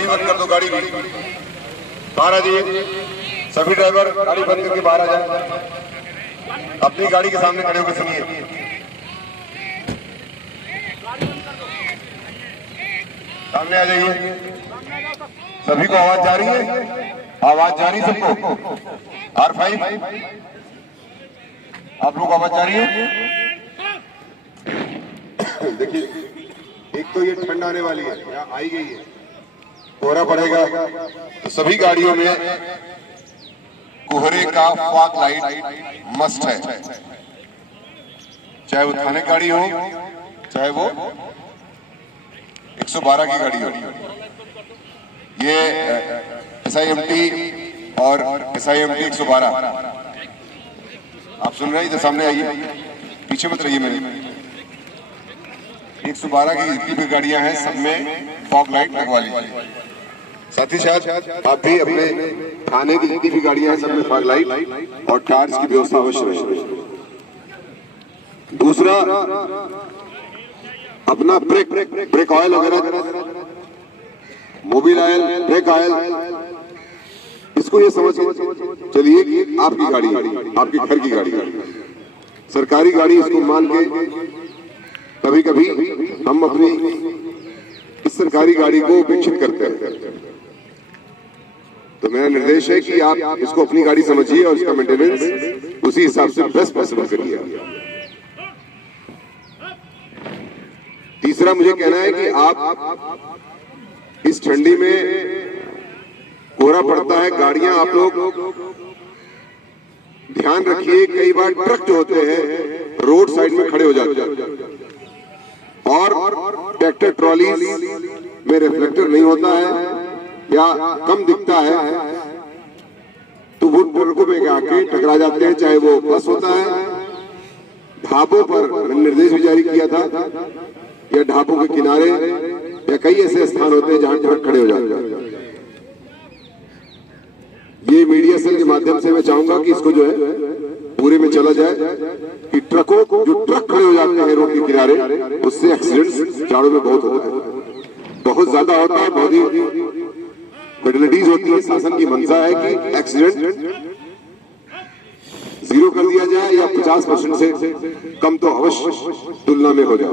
गाड़ी बंद कर दो, गाड़ी भी बाहर आ जाइए। सभी ड्राइवर गाड़ी बंद करके बाहर आ जाए, अपनी गाड़ी के सामने खड़े होकर सुनिए। सामने आ जाइए, सभी को आवाज जा रही है? आवाज जा रही सबको? R5 आप लोग आवाज जा रही है? देखिए, एक तो ये ठंड आने वाली है, यहाँ आई गई है, कोहरा पड़ेगा, तो सभी गाड़ियों में कोहरे का फॉग लाइट मस्ट है, चाहे वो थाने गाड़ी हो, चाहे वो 112 की गाड़ी हो। ये SIMT और SIMT 112 आप सुन रहे हैं? इधर सामने आइए, पीछे मत रहिए मेरे। 112 की जितनी भी गाड़ियां हैं सब में फॉग लाइट लगवा लीजिए। साथ ही साथ आप भी अपने थाने की जितनी भी गाड़ियां हैं सब में फॉग लाइट और टार्च की व्यवस्था अवश्य रहे। दूसरा, अपना ब्रेक ऑयल वगैरह, मोबिल ऑयल, ब्रेक ऑयल, इसको ये समझ चलिए कि आपकी गाड़ी, आपके घर की गाड़ी, सरकारी गाड़ी, इसको मान के कभी कभी हम अपनी इस सरकारी गाड़ी को उपेक्षित करते हैं। तो मेरा निर्देश है कि आप इसको अपनी गाड़ी समझिए और इसका मेंटेनेंस उसी हिसाब से बेस्ट पॉसिबल करिए। तीसरा मुझे कहना है कि आप इस ठंडी में कोहरा पड़ता है, गाड़ियां आप लोग ध्यान रखिए, कई बार ट्रक जो होते हैं रोड साइड में खड़े हो जाते हैं और ट्रैक्टर ट्रॉली में रिफ्लेक्टर नहीं होता है या कम दिखता है, तो वो ट्रकों में आके टकरा जाते हैं, चाहे वो बस होता है। ढाबों पर मैंने निर्देश भी जारी किया था, या ढाबों के किनारे या कई ऐसे स्थान होते हैं जहां ट्रक खड़े हो जाते हैं। ये मीडिया सेल के माध्यम से मैं चाहूंगा कि इसको जो है पूरे में चला जाए कि ट्रकों को, जो ट्रक खड़े हो जाते हैं रोड के किनारे, उससे एक्सीडेंट्स जाड़ों में बहुत होता है, बहुत ज्यादा होता है, बहुत ही फेटलिटीज होती है। शासन की मंशा है कि एक्सीडेंट 0 कर दिया जाए या 50% से कम तो अवश्य तुलना में हो जाए।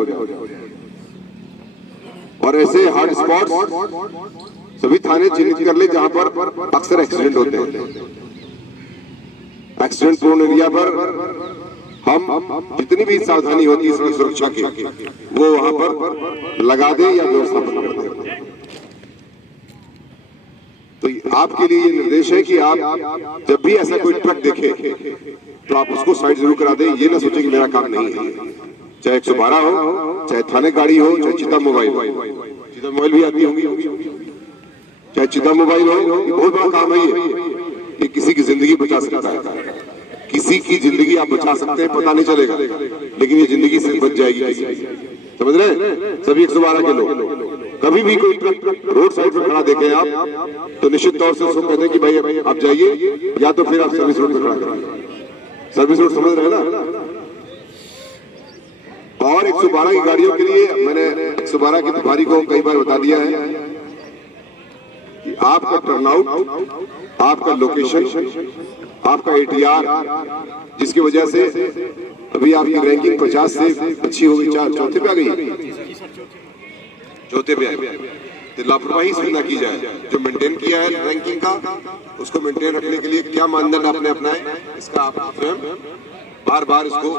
और ऐसे हॉट स्पॉट्स सभी थाने चिन्हित कर ले जहां पर अक्सर एक्सीडेंट होते हैं। एक्सीडेंट प्रोन एरिया पर हम जितनी भी सावधानी होती है इसकी सुरक्षा की, वो वहां पर लगा दें या व्यवस्थापन कर दें। तो आपके लिए ये निर्देश है कि आप जब भी ऐसा कोई ट्रक देखें तो आप उसको साइड जरूर करा दें। ये ना सोचें कि मेरा काम नहीं है, चाहे 112 हो, चाहे थाने गाड़ी हो, चाहे चिता मोबाइल हो, चिता मोबाइल भी आती होंगी, चाहे चिता मोबाइल हो, बहुत बड़ा काम है ये किसी की जिंदगी बचा सकता है। किसी की जिंदगी आप बचा सकते हैं, पता नहीं चलेगा, लेकिन ये जिंदगी से बच जाएगी किसी की। समझ रहे हैं सभी 112 के लोग? कभी भी कोई ट्रक रोड साइड पर खड़ा देखें आप, तो निश्चित तौर से उसको कहते हैं कि भाई आप जाइए, या तो फिर आप सर्विस रोड पर खड़ा करें। सर्विस रोड समझ रहे हैं ना? और 112 की गाड़ियों के लिए मैंने 112 की प्रभारी को कई बार बता दिया है कि आपका टर्नआउट, आपका लोकेशन, आपका ATR, जिसकी वजह से अभी आपकी रैंकिंग 50 से अच्छी हो गई, चौथे पे आ गई, चौथे पे आ गई। तो लापरवाही इसमें ना की जाए। जो मेंटेन किया है रैंकिंग का, उसको मेंटेन रखने के लिए क्या मानदंड आपने अपनाए, इसका आप स्वयं बार बार इसको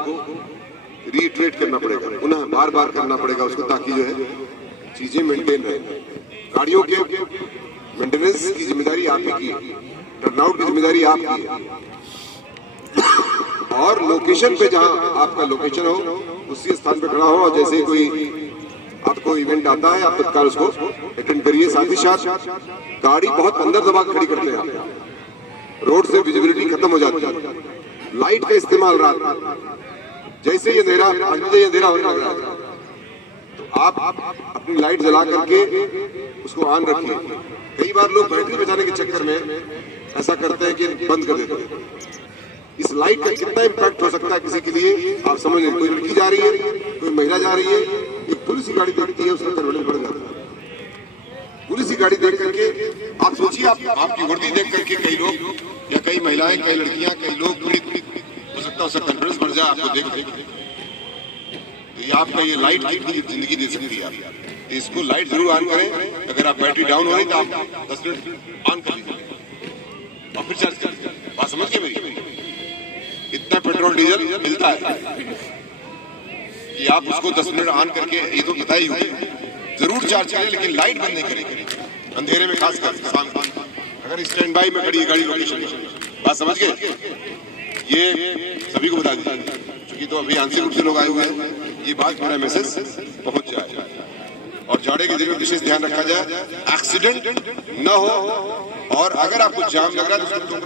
रीट्रेट करना पड़ेगा, पुनः बार बार करना पड़ेगा उसको, ताकि जो है चीजें मेंटेन रहे। गाड़ियों के मेंटेनेंस की जिम्मेदारी आपकी है, टर्नआउट की जिम्मेदारी आपकी है, और लोकेशन पे जहां आपका लोकेशन हो उसी स्थान पे खड़ा हो, और जैसे कोई आपको इवेंट आता है आप तत्काल उसको अटेंड करिए। साथ ही साथ गाड़ी बहुत अंदर दबा खड़ी करते हैं, रोड से विजिबिलिटी खत्म हो जाती है। लाइट का इस्तेमाल रात, जैसे ये अंधेरा होने लग रहा है तो आप अपनी लाइट जला करके उसको ऑन रखिए। कई बार लोग बैटरी बचाने के चक्कर में ऐसा करते हैं कि बंद कर देते हैं। इस लाइट का कितना इम्पैक्ट हो सकता है किसी के लिए आप समझ लें। कोई लड़की जा रही है, कोई महिला जा रही है, एक पुलिस की गाड़ी देखती है, उसका टर्मिनल बढ़ जाता है। थोड़ी सी गाड़ी देख करके आप सोचिए, आपकी वर्दी देख करके कई लोग या कई महिलाएं, कई लड़कियां, कई लोग हो सकता है उससे कॉन्फिडेंस बढ़ जाए आपको देख ये आपका ये लाइट कितनी जिंदगी दे सकती है आप। इसको लाइट जरूर ऑन करें। अगर आप बैटरी डाउन हो रही तो आप 10 मिनट ऑन कर लीजिए और फिर चार्ज करें। बात समझ गए मेरी? इतना पेट्रोल डीजल मिलता है कि आप उसको 10 मिनट ऑन करके, ये तो बताई हुई जरूर चार्ज करें, लेकिन लाइट बंद नहीं करें अंधेरे में, खास कर अगर स्टैंड बाई में खड़ी है गाड़ी लोकेशन। बात समझ गए? ये सभी को बता दीजिए, क्योंकि तो अभी आंशिक रूप से लोग आए हुए हैं, ये बात मेरा मैसेज पहुंच जाए। और जाड़े के दिन में विशेष ध्यान रखा जाए, एक्सीडेंट न हो, और अगर आपको जाम लग रहा है तो उसको